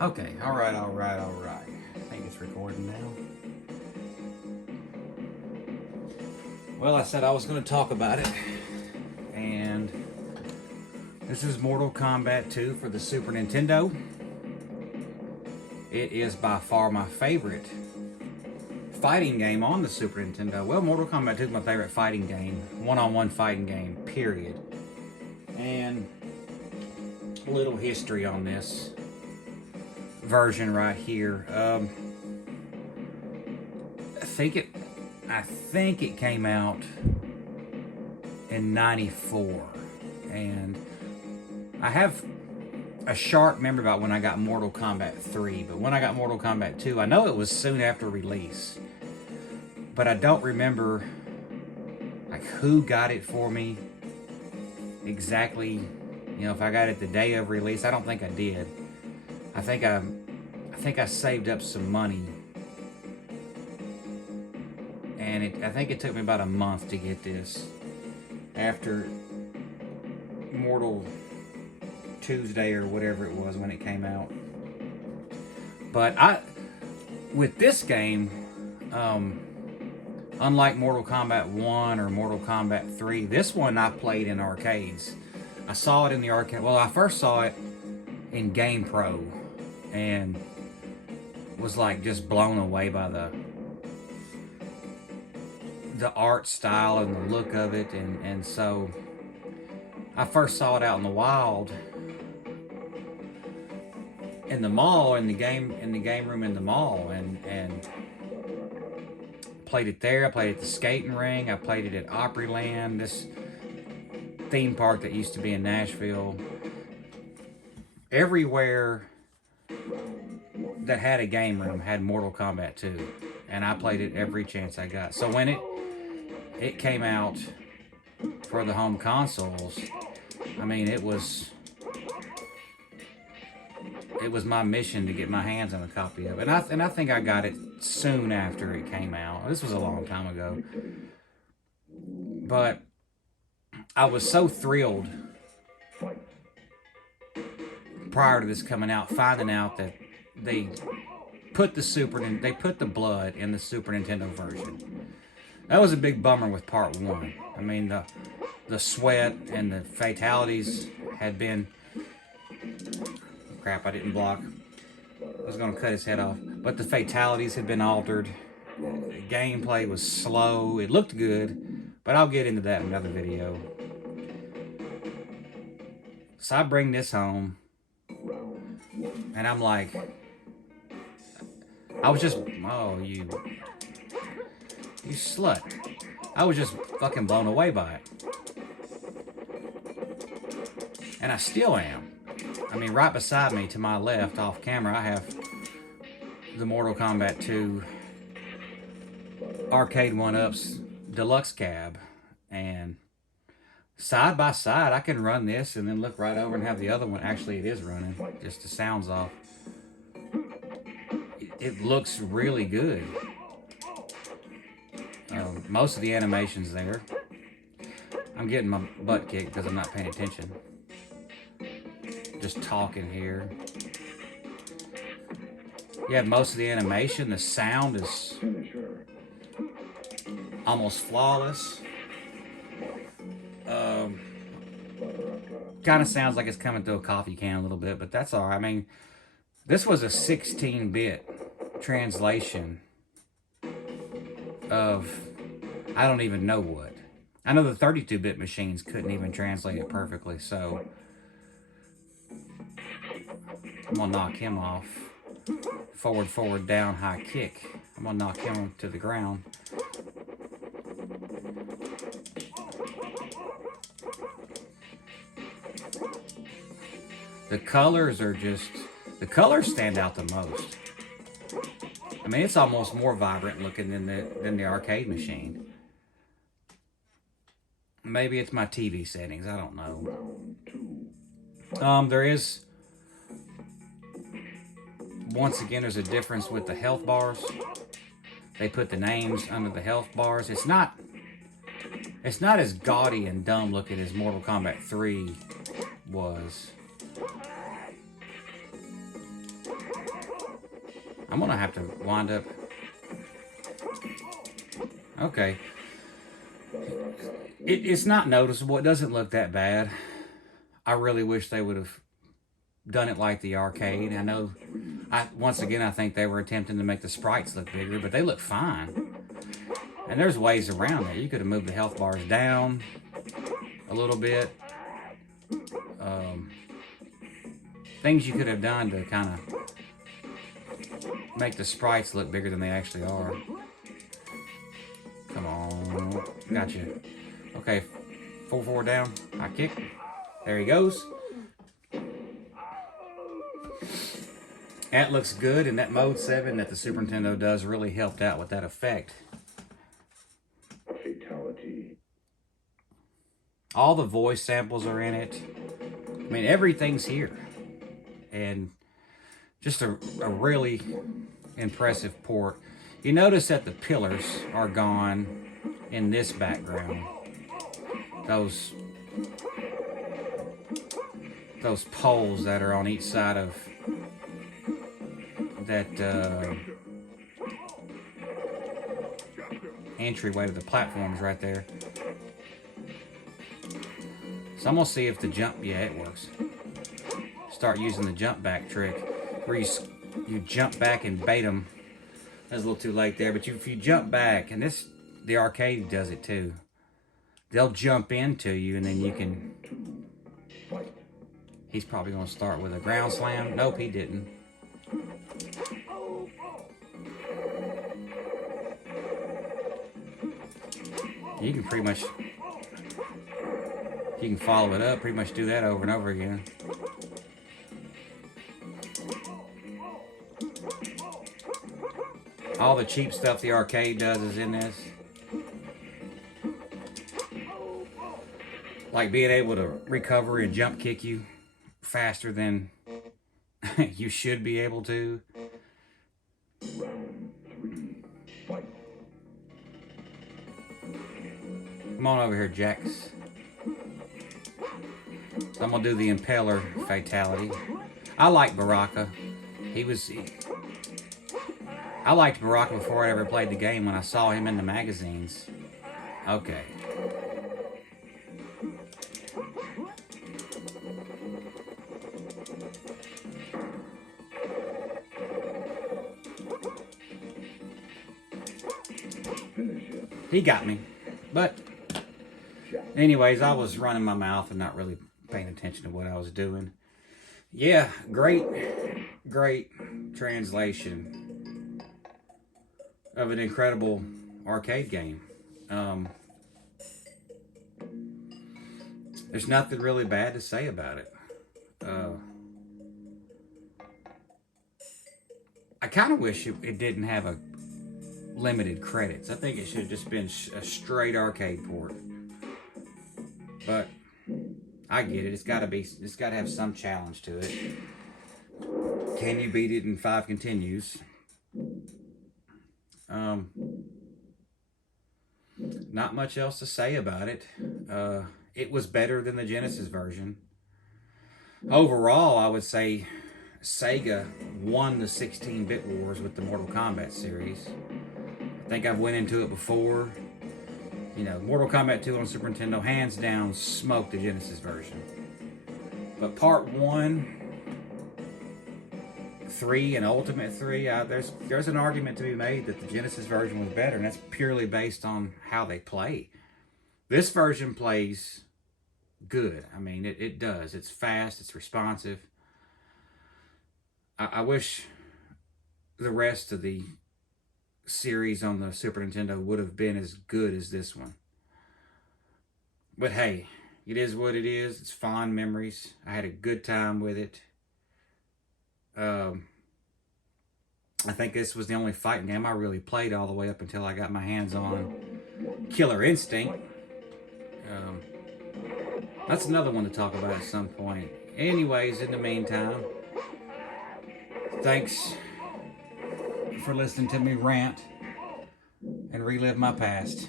Okay, alright. I think it's recording now. Well, I said I was going to talk about it. And this is Mortal Kombat 2 for the Super Nintendo. It is by far my favorite fighting game on the Super Nintendo. Well, Mortal Kombat 2 is my favorite fighting game. One-on-one fighting game, period. And a little history on this version right here. I think it came out in '94, and I have a sharp memory about when I got Mortal Kombat 3, but when I got Mortal Kombat 2, I know it was soon after release, but I don't remember like who got it for me exactly. You know, if I got it the day of release. I don't think I did. I think I saved up some money, and I think it took me about a month to get this after Mortal Tuesday or whatever it was when it came out. But with this game, unlike Mortal Kombat 1 or Mortal Kombat 3, this one I played in arcades. I saw it in the arcade. Well, I first saw it in Game Pro and was like just blown away by the art style and the look of it, and so I first saw it out in the wild in the mall, in the game room in the mall, and played it there. I played it at the skating ring. I played it at Opryland, this theme park that used to be in Nashville. Everywhere that had a game room had Mortal Kombat 2, and I played it every chance I got. So when it came out for the home consoles, I mean, it was my mission to get my hands on a copy of it. And I think I got it soon after it came out. This was a long time ago. But I was so thrilled prior to this coming out, finding out that they put the blood in the Super Nintendo version. That was a big bummer with part 1. I mean, the sweat and the fatalities had been... Crap, I didn't block. I was going to cut his head off. But the fatalities had been altered. The gameplay was slow. It looked good, but I'll get into that in another video. So I bring this home, and I'm like... I was just... Oh, you slut. I was just fucking blown away by it. And I still am. I mean, right beside me, to my left, off camera, I have the Mortal Kombat 2 Arcade 1-Ups Deluxe Cab. And side by side, I can run this and then look right over and have the other one. Actually, it is running. Just the sound's off. It looks really good. Most of the animation's there. I'm getting my butt kicked because I'm not paying attention. Just talking here. Yeah, most of the animation, the sound is almost flawless. Kind of sounds like it's coming through a coffee can a little bit, but that's all right. I mean, this was a 16-bit translation of I don't even know what. I know the 32-bit machines couldn't even translate it perfectly, so I'm gonna knock him off. Forward, down, high kick. I'm gonna knock him to the ground. The colors are just... The colors stand out the most. I mean, it's almost more vibrant looking than the arcade machine. Maybe it's my TV settings. I don't know. There is... Once again, there's a difference with the health bars. They put the names under the health bars. It's not as gaudy and dumb looking as Mortal Kombat 3 was. I'm gonna have to wind up. Okay. It's not noticeable. It doesn't look that bad. I really wish they would have done it like the arcade. I know, once again, I think they were attempting to make the sprites look bigger, but they look fine. And there's ways around it. You could have moved the health bars down a little bit. Things you could have done to kind of make the sprites look bigger than they actually are. Come on. Gotcha. Okay, 4-4 down. High kick. There he goes. That looks good, and that mode 7 that the Super Nintendo does really helped out with that effect. Fatality. All the voice samples are in it. I mean, everything's here. And just a really impressive port. You notice that the pillars are gone in this background. Those poles that are on each side of that entryway to the platforms right there. So I'm gonna see if the jump, yeah, it works. Start using the jump back trick where you jump back and bait them. That's a little too late there, but if you jump back, and the arcade does it too. They'll jump into you, and then you can. He's probably gonna start with a ground slam. Nope, he didn't. You can pretty much, you can follow it up, pretty much do that over and over again. All the cheap stuff the arcade does is in this. Like being able to recover and jump kick you faster than you should be able to. Come on over here, Jax. So I'm gonna do the Impaler fatality. I like Baraka. I liked Baraka before I ever played the game when I saw him in the magazines. Okay. He got me. But anyways, I was running my mouth and not really paying attention to what I was doing. Yeah, great translation of an incredible arcade game. There's nothing really bad to say about it. I kind of wish it didn't have a limited credits. I think it should have just been a straight arcade port. But I get it. It's got to have some challenge to it. Can you beat it in 5 continues? Not much else to say about it. It was better than the Genesis version. Overall, I would say Sega won the 16-bit wars with the Mortal Kombat series. I think I've went into it before. You know, Mortal Kombat 2 on Super Nintendo, hands down, smoked the Genesis version. But Part 1, 3, and Ultimate 3, there's an argument to be made that the Genesis version was better, and that's purely based on how they play. This version plays good. I mean, it does. It's fast, it's responsive. I wish the rest of the series on the Super Nintendo would have been as good as this one. But hey, it is what it is. It's fond memories. I had a good time with it. I think this was the only fighting game I really played all the way up until I got my hands on Killer Instinct. That's another one to talk about at some point. Anyways, in the meantime, thanks for listening to me rant and relive my past.